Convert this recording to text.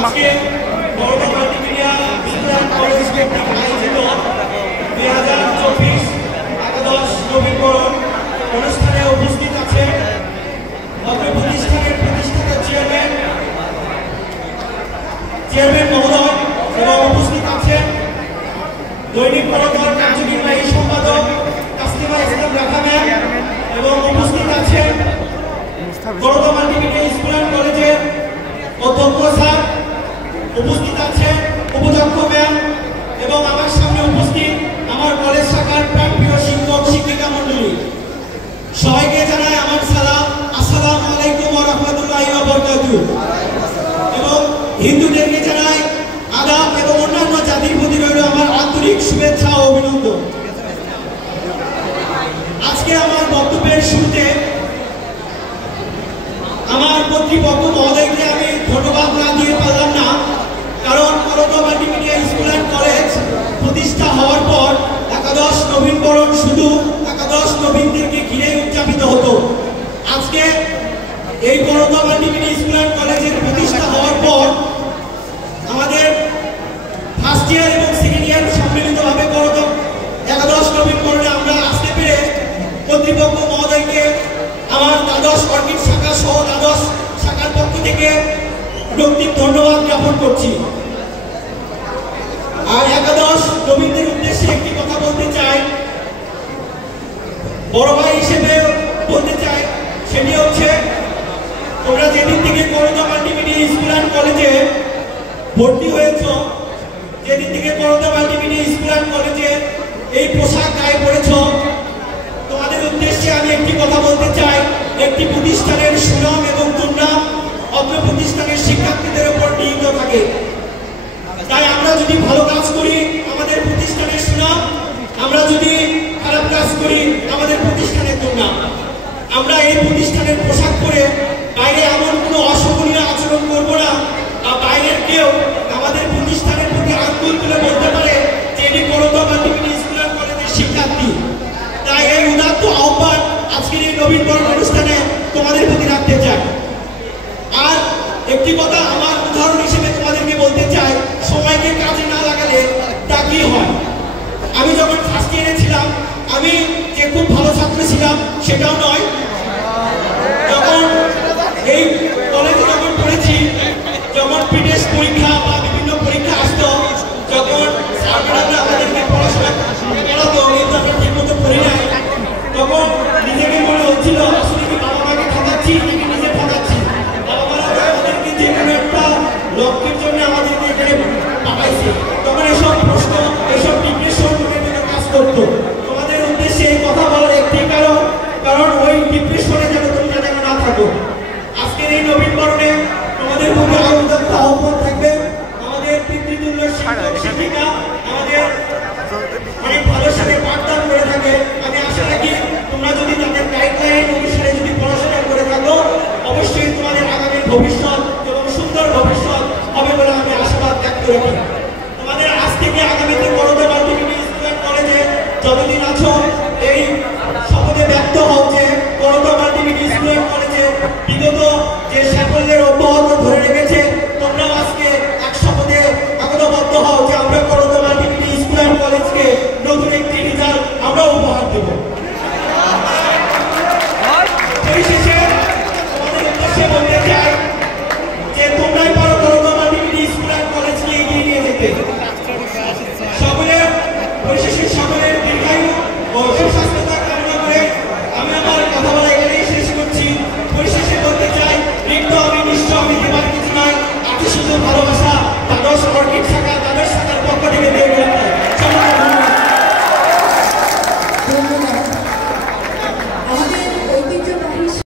আজকে বরোদা মাল্টিমিডিয়া বিজ্ঞান কলেজ কর্তৃক আয়োজিত 2024 একাদশ নবীকরণ অনুষ্ঠানে উপস্থিত আছেন অত্র প্রতিষ্ঠানের প্রতিষ্ঠাতা চেয়ারম্যান মহোদয় এবং উপস্থিত আছেন দৈনিক বরোদার কার্যনির্বাহী সম্পাদক তাসলিমা ইসলাম রাখা ম্যাম এবং উপস্থিত আছেন বরোদা মাল্টিমিডিয়া স্কুল অ্যান্ড কলেজের অধ্যক্ষ স্যার, উপস্থিত আছেন উপাধ্যক্ষ ম্যাম এবং আমার সামনে উপস্থিত আমার কলেজ শাখার প্রাণপ্রিয় শিক্ষক শিক্ষিকা মণ্ডলী, সবাইকে জানাই আমার সালাম, আসসালামু আলাইকুম ওয়া রাহমাতুল্লাহি ওয়া বারাকাতুহু। এবং হিন্দুদেরকে জানাই আদাব এবং অন্যান্য জাতির প্রতি রইল আমার আন্তরিক শুভেচ্ছা ও অভিনন্দন। আজকে আমার বক্তব্যের শুরুতে আমার কর্তৃপক্ষ মহোদয়কে আমি ধন্যবাদ না দিয়ে পারলাম না, কারণ Baroda multimedia school and college প্রতিষ্ঠা হওয়ার পর একাদশ নবীনবরণ শুধু একাদশ নবীনদেরকে ঘিরে উদযাপিত হতো। আজকে এই বরোদা মাল্টিমিডিয়া স্কুল অ্যান্ড কলেজের প্রতিষ্ঠা হওয়ার পর আমাদের ফার্স্ট ইয়ার এবং সেকেন্ড ইয়ার সম্মিলিতভাবে বরোদা একাদশ নবীনবরণে আমরা আসতে পেরে কর্তৃপক্ষ মহোদয়কে আমার দ্বাদশ অর্কিড শাখা সহ দ্বাদশ শাখার পক্ষ থেকে যৌক্তিক ধন্যবাদ জ্ঞাপন করছি। আর একাদশ নবীনদের উদ্দেশ্যে একটি কথা বলতে চাই, বড় ভাই হিসেবে বলতে চাই, সেটি হচ্ছে তোমরা যেদিন থেকে বরোদা মাল্টিমিডিয়া স্কুল অ্যান্ড কলেজে ভর্তি হয়েছ, যেদিন থেকে বরোদা মাল্টিমিডিয়া স্কুল অ্যান্ড কলেজে এই পোশাক গায়ে পড়েছ, তোমাদের উদ্দেশ্যে আমি একটি কথা বলতে চাই, একটি প্রতিষ্ঠানের সুনাম এবং দুর্নাম অত্র প্রতিষ্ঠানের শিক্ষার্থীদের উপর নিহিত থাকে। তাই আমরা যদি ভালো কাজ করি আমাদের প্রতিষ্ঠানের সুনাম, আমরা যদি খারাপ কাজ করি আমাদের প্রতিষ্ঠানের দুর্নাম। আমরা এই প্রতিষ্ঠানের পোশাক পরে বাইরে এমন কোনো অশোভনীয় আচরণ করবো না, বা বাইরের কেউ আমাদের প্রতিষ্ঠানের প্রতি আঙ্গুল তুলে বলতে পারে যে এটি বরোদা মাল্টিমিডিয়া স্কুল অ্যান্ড কলেজের শিক্ষার্থী। তাই এই উদাত্ত আহ্বান আজকের এই নবীনবরণ অনুষ্ঠানে তোমাদের প্রতি রাখতে চাই। আর একটি কথা আমার উদাহরণ হিসেবে তোমাদেরকে বলতে চাই, সময়কে কাজে না লাগালে তা কি হয়। আমি যখন ফার্স্ট ইয়ারে ছিলাম, আমি যে খুব ভালো ছাত্র ছিলাম সেটাও নয়। যখন এই কলেজে যখন পড়েছি, যখন পিটেস্ট পরীক্ষা বা বিভিন্ন পরীক্ষা আসতো, যখন স্যার ম্যাডামরা আমাদেরকে পড়াশোনা করাতো কিন্তু আমরা ঠিক মতো পড়ি নাই, তখন নিজেকে মনে হচ্ছিল আসলে কি বাবা মাকে ঠকাচ্ছি নাকি নিজে ঠকাচ্ছি। বাবা মারা আমাদেরকে যে কোনো একটা লক্ষ্যের জন্য আমাদেরকে এখানে পাঠাইছে, তখন এসব প্রশ্ন, এসব ডিপ্রেশন কাজ করতো। তোমাদের উদ্দেশ্যে এই কথা বলার একটি কারণ ওই ডিপ্রেশনে যেন তোমরা যেন না থাকো। আজকের এই নবীনবরণে তোমাদের মধ্যে আউদাত্ত আহ্বান থাকবে, আমাদের পিতৃতুল্য শিক্ষক শিক্ষিকা আমাদের অনেক ভালো সাথে পাঠদান করে থাকে। আমি আশা রাখি তোমরা যদি তাদের গাইডলাইন অনুসারে যদি পড়াশোনা করে থাকো, অবশ্যই তোমাদের আগামী ভবিষ্যৎ এবং সুন্দর ভবিষ্যৎ হবে বলে আমি আশাবাদ ব্যক্ত করি। তোমাদের আজ থেকে আগামীতে বরোদা মাল্টিমিডিয়া স্কুল অ্যান্ড কলেজে যতদিন আছো এই শপথে ব্যক্ত হও যে বরোদা মাল্টিমিডিয়া স্কুল অ্যান্ড কলেজে বিগত যে সাফল্যের অব্যাহত ধরে রেখেছে, তোমরাও আজকে এক শপথে একতাবদ্ধ হও যে আমরা বরোদা মাল্টিমিডিয়া স্কুল অ্যান্ড কলেজকে নতুন